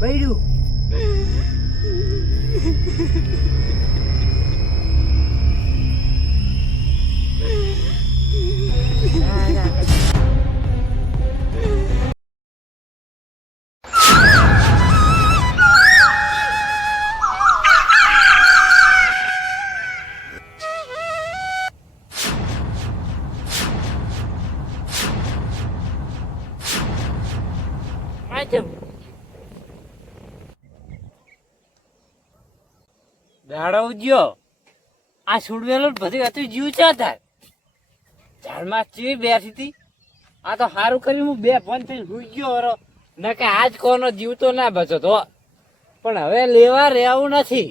બૈરું દાડો ઉજ્યો આ સુડવેલો બધી હતું જીવ છે તાર ઝાડમાં ચીવી બેસી હતી આ તો સારું કર્યું હું બે ફોન થઈને સુઈ ગયો હરો ન કે આજ કોનો જીવ તો ના બચો તો પણ હવે લેવા રહેવું નથી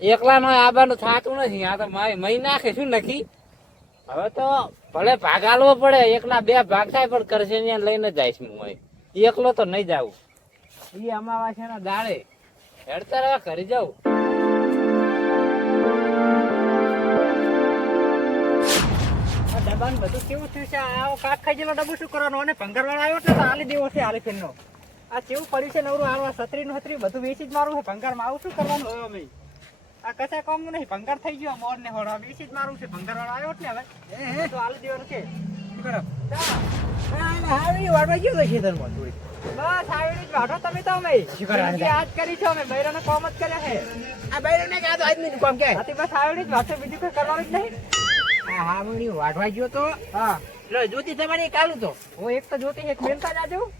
એકલા નો આબાનું થતું નથી આ તો મહી નાખે શું નક્કી હવે તો ભલે ભાગ આલવો પડે એકના બે ભાગ થાય પણ કરશે ત્યાં લઈને જઈશ હું એકલો તો નહીં જાવું એ અમાવાસ્યાના દાડે હેડતા રહેવા ઘરે જાઉં ડબ્બાનું બધું કેવું થયું છે આવો કાટ ખાઈ ગયેલો ડબ્બો શું કરવાનો અને ભંગારવાળો આવ્યો એટલે તો હાલી દેવો છે હાલી ફેરનો આ કેવું પડ્યું છે નવરું હાલવા છત્રીનું છત્રી બધું વેચી જ મારું છે ભંગારમાં આવું શું કરવાનું હવે અમે આ કશા કામનું નહીં ભંગાર થઈ ગયો મોર ને હોડ વેચી જ મારું છે ભંગારવાળો આવ્યો એટલે હવે તો હાલી દેવાનું છે શું કરો હારી વાળવા ગયો તો ખેતરમાં થોડી બસ આવી જ વાઢો તમે તો અમે આજ કરી છો અમે બૈરાનો કામ જ કર્યા છે આ બૈરું ને કે આ તો આદમીનું કામ કે બસ આવી જ વાઢો બીજું કોઈ કરવાનું જ નહીં હા મણી વાઢવા ગયો તો હા લો જોતી તમારી કાલું તો હું એક તો જોતી એક મેલતા જાજો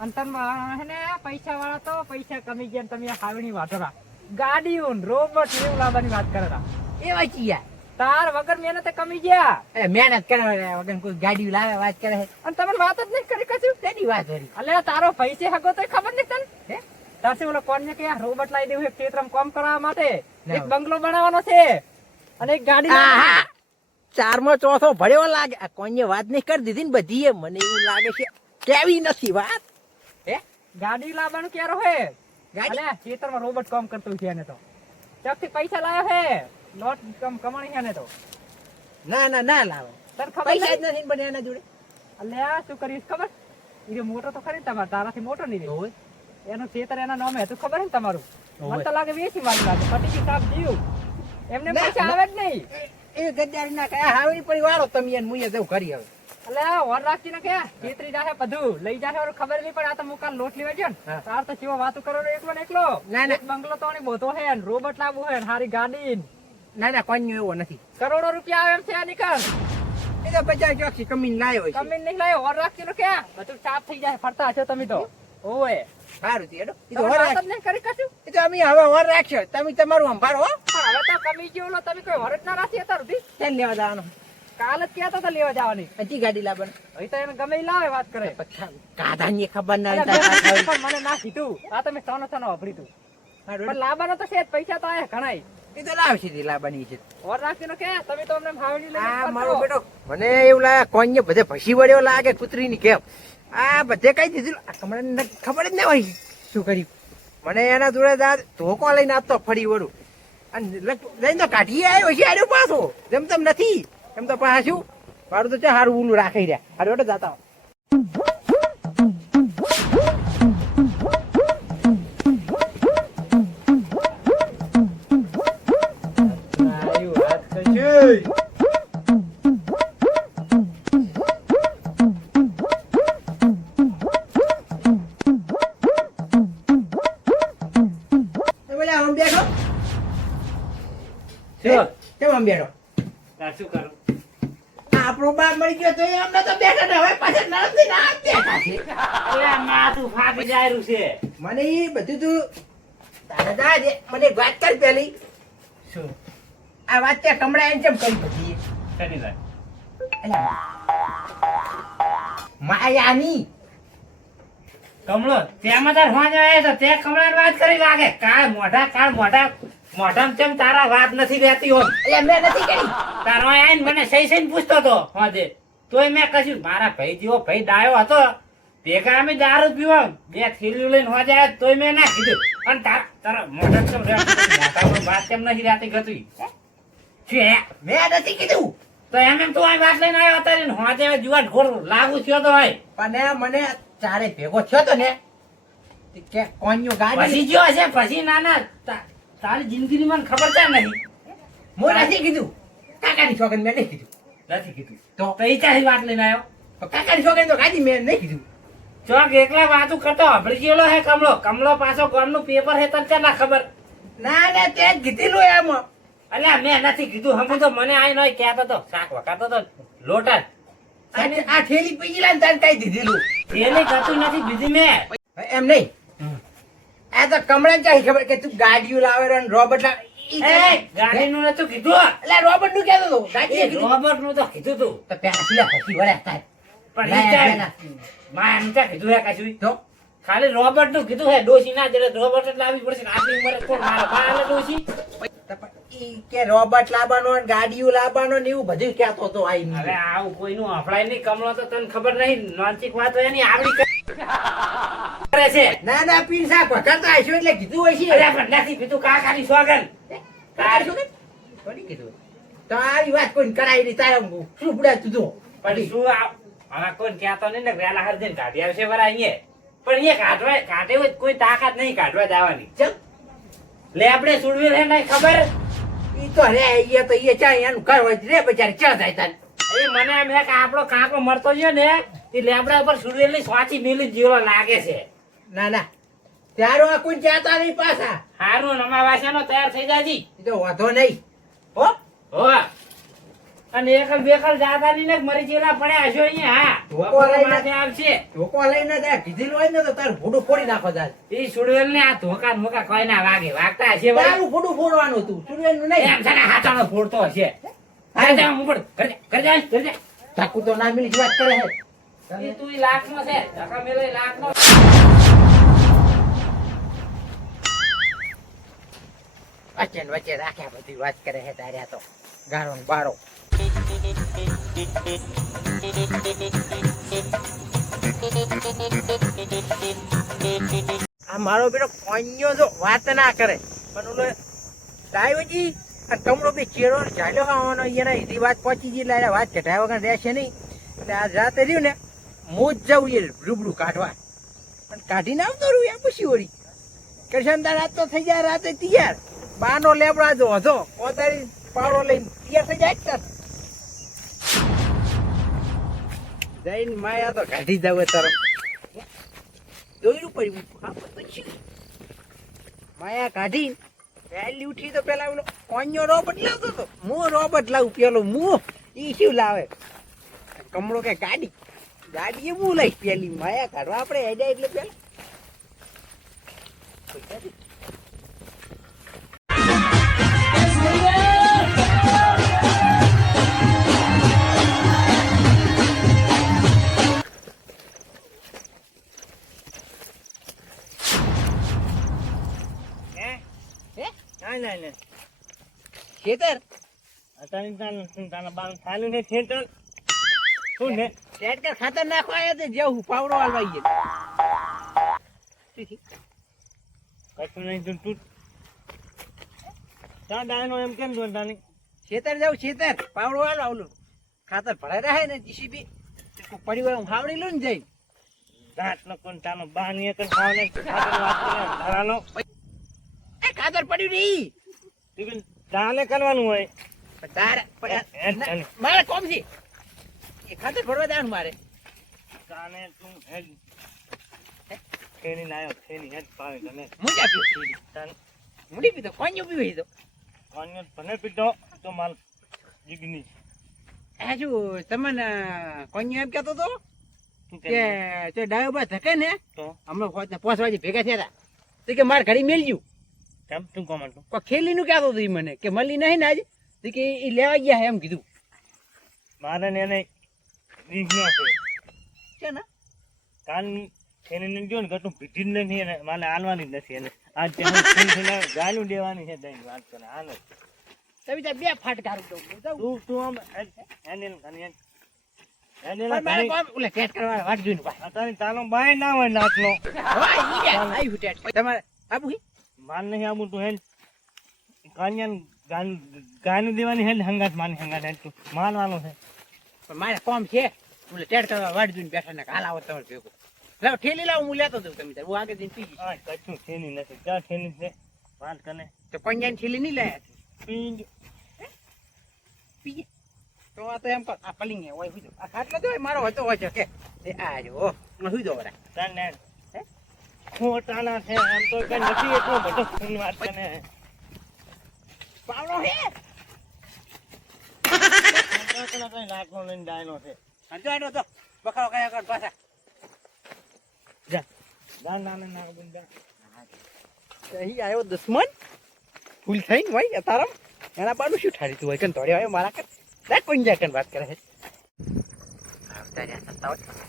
અંતરમાં હે ને પૈસા વાળા તો પૈસા કમી ગયા તમે હાવણી વાટરા ગાડીઓ રોબોટ એવું લાવવાની વાત કરેલા એ વાંચી તાર વગર મહેનતે કમી ગયા મહેનત કરવા વગર કોઈ ગાડી લાવે વાત કરે અને તમે વાત જ નહીં કરી કશું તેની વાત કરી અલે તારો પૈસે હગો તો ખબર નહીં તને હે તારસે ઓલો કોણ કે રોબોટ લાવી દેવું એક ખેતરમાં કામ કરવા માટે એક બંગલો બનાવવાનો છે અને એક ગાડી ચારમાં ચોથો ભર્યો લાગે આ કોઈને વાત નહીં કરી દીધી ને બધી મને એવું લાગે છે કેવી નથી વાત હે ગાડી લાવવાનું ક્યારે હે ગાડી ખેતરમાં રોબોટ કામ કરતું છે એને તો ત્યાંથી પૈસા લાવ્યો હે લોટ કમાણી છે ને તો ના ના ના લાવો તને ખબર પૈસા જ નથી બને એના જોડે અલ્યા શું કરીશ ખબર એ મોટો તો ખરી તમારે તારાથી મોટો નહીં હોય એનું ખેતર એના નામે હતું ખબર ને તમારું મને તો લાગે વેચી મારું લાગે પટી સાફ જીવ એમને પૈસા આવે જ નહીં એ ગદ્દારી ના કયા હાવડી પડી વાળો તમે એને મુયે જવું કરી હવે અલ્યા વર રાખી ને કે ખેતરી જાહે બધું લઈ જાહે ખબર નહીં પડે આ તો મુકાલ લોટ લેવા ગયો ને તાર તો કેવો વાતો કરો એકલો ને એકલો ના બંગલો તો બોધો હે ને રોબોટ લાવવું હે ને હારી ગાડી ના ના કોઈ એવો નથી કરોડો રૂપિયા આવે એમ છે નીકળ એ તો 50 ચોકસી કમીન લાયો હોય કમીન નહીં લાયો વર રાખી ને કે બધું સાફ થઈ જાય ફરતા હશો તમે તો ઓય સારું છે એ તો વાત જ નહીં કરી કશું એ તો અમે હવે વર રાખશો તમે તમારું સંભાળો હો પણ હવે તો કમી ગયો લો તમે કોઈ વર જ ના રાખી હતા રૂધી ચાલ લેવા જવાનું કાલ જ કહેતા હતા લેવા જવાની હજી ગાડી લાવવાનું હવે તો એને ગમે ઈ લાવે વાત કરે કાધાની ખબર ના પણ મને ના કીધું આ તમે સોનો સોનો વાપરી તું પણ લાવવાનો તો છે પૈસા તો આયા ઘણાય એ તો લાવશે લાવવાની છે ઓર રાખીને કે તમે તો અમને ભાવડી લઈ આ મારો બેટો મને એવું લાગે કોઈને બધે ભસી વળ્યો લાગે કૂતરી ની કેમ આ બધે કઈ દીધું મને ખબર જ ના હોય શું કર્યું મને એના જોડે દાદ ધોકો લઈને આપતો ફરી વળું અને લઈને તો કાઢી આવ્યો છે આવ્યો પાછો જેમ તેમ નથી એમ તો પાછું મારું તો છે સારું ઊલું રાખી રહ્યા હારું એટલે જાતા આપણો બાપ મળી ગયો તો અમને તો બેઠા ને હવે પાછા નરમથી ના બેઠા છે અલ્યા માથું ફાટી જાયરું છે મને એ બધું તું દાદા મને વાત કર પેલી શું આ વાત ત્યાં કમળા એમ કેમ કરી બધી શેની વાત માયાની કમળો તેમાં તાર હોજ આવે તો તે કમળાની વાત કરી લાગે કાળ મોઢામાં કેમ તારા વાત નથી રહેતી હોય એટલે મેં નથી કરી તારો આઈને મને સહી પૂછતો હતો હોજે તોય મેં કશું મારા ભાઈ જેવો ભાઈ ડાયો હતો ભેગા અમે દારૂ પીવો બે થેલીઓ લઈને હોજે આવ્યા તોય મેં ના કીધું અને તારા મોઢા કેમ મોઢામાં વાત કેમ નથી રહેતી ગતી છે મેં નથી કીધું તો એમ તું આ વાત લઈને આવ્યો અત્યારે હોજે જુવા ઢોર લાગુ થયો તો હોય પણ મને ચારે ભેગો થયો તો ને કે કોન્યો પછી ગાડી જો હશે પછી નાના તારી જિંદગીની મને ખબર છે નહીં મો નથી કીધું કાકાની છોકરી મેં નહીં કીધું નથી કીધું તો તો એ ચાલી વાત લઈને આવ્યો તો કાકાની છોકરી તો ગાડી મેં નહીં કીધું ચોક એકલા વાતું કરતો હભળી ગયેલો હે કમલો પાછો ગામનું પેપર હે તને ક્યાં ના ખબર ના તે જ કીધેલું એમ અલ્યા મેં નથી કીધું હમું તો મને આઈ નોય કહેતો તો શાક વખાતો તો લોટા આ થેલી પીજી લાઈને તારે કઈ દીધેલું એને કતું નથી બીજી મેં એમ નહીં આ તો કમળા ચાહી ખબર કે તું ગાડીઓ લાવે રે ને રોબોટ લાવે એ ગાડીનું નતું કીધું એટલે રોબોટ નું કહેતો હતો ગાડી રોબર્ટ નું તો કીધું તું તો પેલા સિલા પછી વળ્યા થાય પણ ના, ઈ ચાલ. ના. માં એમ ક્યાં કીધું હે કશું તો ખાલી રોબર્ટ નું કીધું હે ડોસી ના જડે રોબર્ટ એટલે આવી પડશે ને આટલી ઉંમરે કોણ મારા બાલે ડોસી ઈ કે રોબોટ લાવવાનો ને ગાડીઓ લાવવાનો ને એવું બધું કહેતો હતો હવે આઈ આવું કોઈનું હફળાય નહીં કમળો તો તને ખબર નહીં નોંચિક વાત હોય એની આવડી કરે છે ના ના પીર સાહેબ વખત આવીશું એટલે કીધું હોય છે અરે પણ નથી કીધું કાકાની સોગન તારી શું થોડી કીધું તારી વાત કોઈ કરાવી નહીં તારે શું બુડાતું તું પણ શું હવે કોઈ કહેતો નહીં ને વેલા હર જઈને કાઢી આવશે બરા અહીંયા પણ એ કાઢે હોય તો કોઈ તાકાત નહીં કાઢવા જવાની ચમ લે આપણે સુડવી રે નહીં ખબર ઈ તો રે ઈ તો ઈ ચા એનું ઘર હોય રે બચારી ચા જાય તાર એ મને એમ હે કે આપણો કાકો મરતો ગયો ને એ લેબડા ઉપર સુડવેલી સ્વાચી મિલી જેવો લાગે છે ના ના ત્યારો આ કોઈ જાતા નહીં પાછા હારું નમાવાસાનો તૈયાર થઈ જાજી ઈ તો વાંધો નહીં હો હો અને એકલ બેકલ જાતા ની ને મરી જેલા પડ્યા હશો અહીંયા હા ધોકો લઈને- માથે આવશે ધોકો લઈને ત્યાં કીધેલું હોય ને તો તારું ભૂડું ફોડી નાખો તાર એ સુડવેલ ને આ ધોકા ધોકા કોઈ ના વાગે વાગતા હશે વળી. તારું ભૂડું ફોડવાનું હતું સુરવેલનું નહીં એમ છે ને હાથાનો ફોડતો હશે હા જા હું પણ ઘર જા ચાકુ તો ના મિલી જ વાત કરે છે એ તું ઈ લાખનો છે ધક્કા મેલે લાખનો વચ્ચે ને વચ્ચે રાખ્યા બધી વાત કરે છે તારે આ તો ગારો ને બારો આ મારો બેટો કોન્યો જો વાત ના કરે પણ ઓલો ડાયોજી અને કમળો બી ચેરો ચાલ્યો ખાવાનો એના એની વાત પહોંચી ગઈ એટલે વાત ઘટાય વગર રહેશે નહીં એટલે આજ રાતે રહ્યું ને મોજ જવું એ રૂબરૂ કાઢવા પણ કાઢીને આવતો રહ્યું એમ પછી વળી કૃષ્ણ રાત તો થઈ જાય રાતે તૈયાર બાનો લેબડા જો હતો પોતાની પાવડો લઈને તૈયાર થઈ જાય જ તાર. જઈને માયા તો કાઢી જાવ તરફ દોયરું પડ્યું હા બધું છે. માયા કાઢી વહેલી ઉઠી તો પેલા ઓલો કોન્યો રોબોટ લાવતો હતો હું રોબોટ લાવું પેલો હું ઈ શું લાવે કમળો કે ગાડી ગાડી એ હું લઈશ પેલી માયા કાઢવા આપણે હેડ્યા એટલે પેલા ખેતર ટ્રેક્ટર ખાતર નાખવા આવ્યા તે જેવું પાવડો હાલવા ખેતર જાઉં ખેતર પાવડો હાલવા ઓલું ખાતર ભરાઈ રહે ને જીસીબી પરિવાર હું હાવડી લઉં ને જઈ એ ખાતર પડ્યું નહીં કરવાનું હોય તારે હેડ. મારે કોમ છે એ ખાતર ભરવા દેવાનું મારે તાને તું હેડ ફેરી લાયો ફેરી હેડ પાવે તને મુંજા પીવું તાન મુંડી પીધો કોન્યો પીવી તો કોન્યો ભલે પીધો તો માલ જીગની હજુ તમને કોન્યો એમ કહેતો હતો તું કે તે ડાયો બા ધકે ને તો હમણાં 5 વાગે ભેગા થયા હતા તો કે મારે ઘડી મેલજ્યું કેમ તું કોમન તું કોઈ ખેલીનું કહેતો હતો ઈ મને કે મળી નહીં ને આજે તો કે એ લેવા ગયા એમ કીધું મારે ને એને રીંગનો છે છે ને કાન એને જો ને કતું પીધી જ નથી એને મારે હાલવાની જ નથી એને આજ તેને ગાલું દેવાની છે દઈ વાત કરે હાલો તમે ત્યાં બે ફાટકારું દઉં તું આમ એને એને પણ મારે કોમ ઓલે ટેટ કરવા વાટ જોઈને ભાઈ અત્યારે તારો બાય ના હોય નાચનો હોય ઈ રે આઈ ટેટ તમારે આબુ હી માલ નહીં આવું તું હેલ કાન્યા ગાનું દેવાની હેલ હંગાત માની હંગાત હેલ તું માનવાનો છે પણ મારે કોમ છે ઓલે ટેટ કરવા વાટ જોઈને બેઠા ને હાલ આવો તમારે ભેગો લાવ ઠેલી લાવ હું લેતો જાઉં તમે તાર હું આગળ જઈને પી જઈશ. હા કશું થેલી નથી ક્યાં થેલી છે વાત કને તો પંજાની ઠેલી નહીં લાયા પીંગ પીએ તો આ તો એમ કર આ પલિંગ હોય હુઈ આ ખાટલો તો મારો હતો હોય છે કે એ આ જો હુઈ દો વરા તને ખોટાના છે આમ તો કઈ નથી એટલો બધો ફોન વાત કને પાવડો હે કઈ લાખનો લઈને ડાયનો છે હંજો આનો તો બખાડો કયા કર પાછા જા જા નાને નાક બંધા અહીં આવ્યો દુશ્મન ફૂલ થઈને ભાઈ અતારમ એના બાનું શું ઠારી તું હોય કન તોડ્યો આવ્યો મારા કર દેખ પંજા કન વાત કરે છે આવતા રહ્યા સત્તા હોય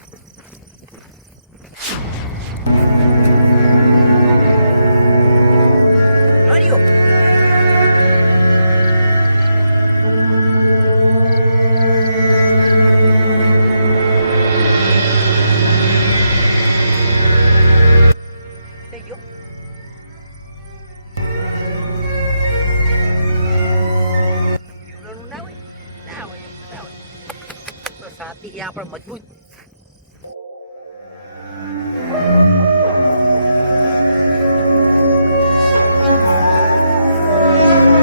નોરિયો થઈ ગયો ના હોય તો સાથી આપણે મજબૂત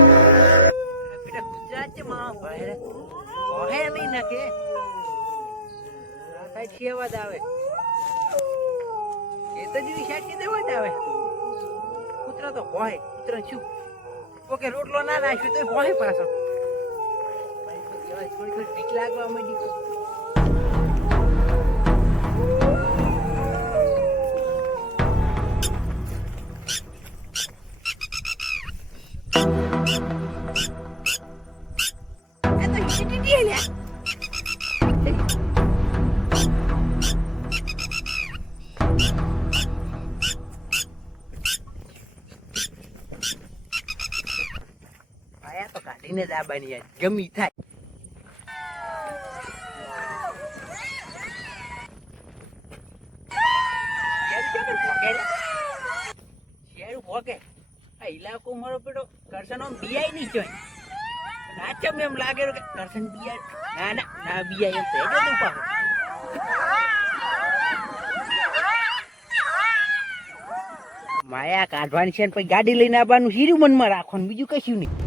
બેટા ગુજરાતમાં ભાઈ કહે નહીં નાખે આ કઈ સેવા જ આવે એ તો જેવી શાકી દેવા જ આવે કૂતરા તો ભોય કૂતરા શું ઓકે રોટલો ના નાખ્યો તો ભોય પાછો થોડી થોડી બીક લાગવા માંડી તો કાઢીને જ આબાની યાર ગમી થાય શેરું ભોગે આ ઇલાકો મારો પેલો કરશન આમ બિયાય નહીં જોઈ નાચમ એમ લાગે કે કરશન બિયાય ના બિયાય એમ તો હેડો તું પાછો માયા કાઢવાની છે ને પછી ગાડી લઈને આવવાનું હીરું મનમાં રાખવાનું બીજું કશું નહીં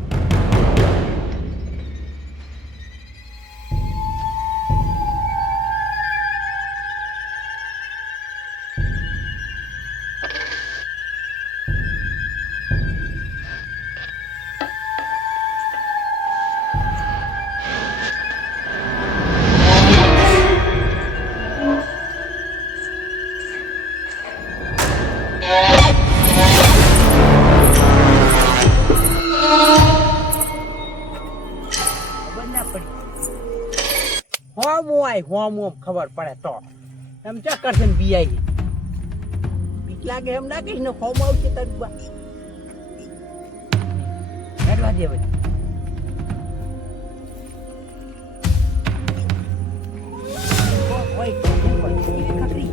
હોમ ખબર પડે તો એમ ચા કરશે ને બિયાઈ બીક લાગે એમ ના કહીશ ને હોમ આવશે તરબા હેડવા દે ભાઈ ખખરી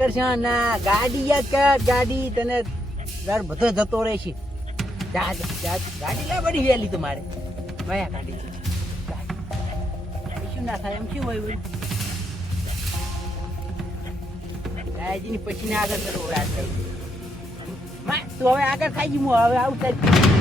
કરશન ના ગાડી યાદ કર ગાડી તને બધો જતો રહે છે ગાડી લા બડી વેલી તમારે માયા ગાડી શું ના થાય એમ શું હોય ગાયજી ની પછી ને આગળ કરો રાત કરી તું હવે આગળ ખાઈ ગયું હવે આવું થાય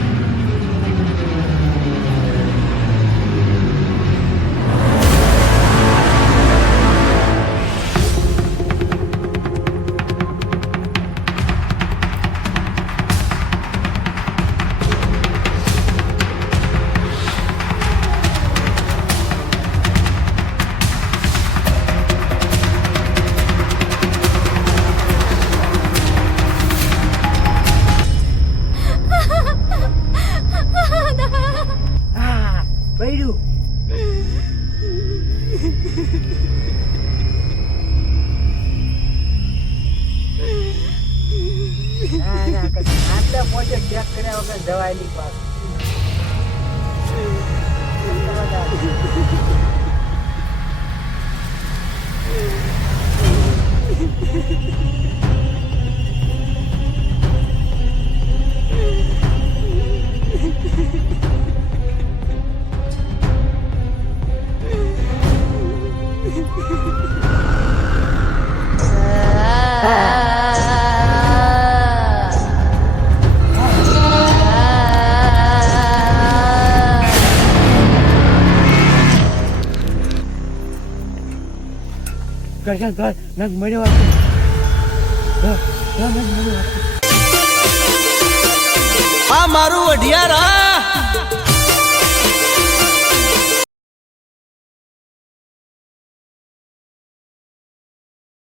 દવાઈ પાસ કરશન કર નંગ મળ્યો નંગ મળ્યો આ મારું વઢિયારા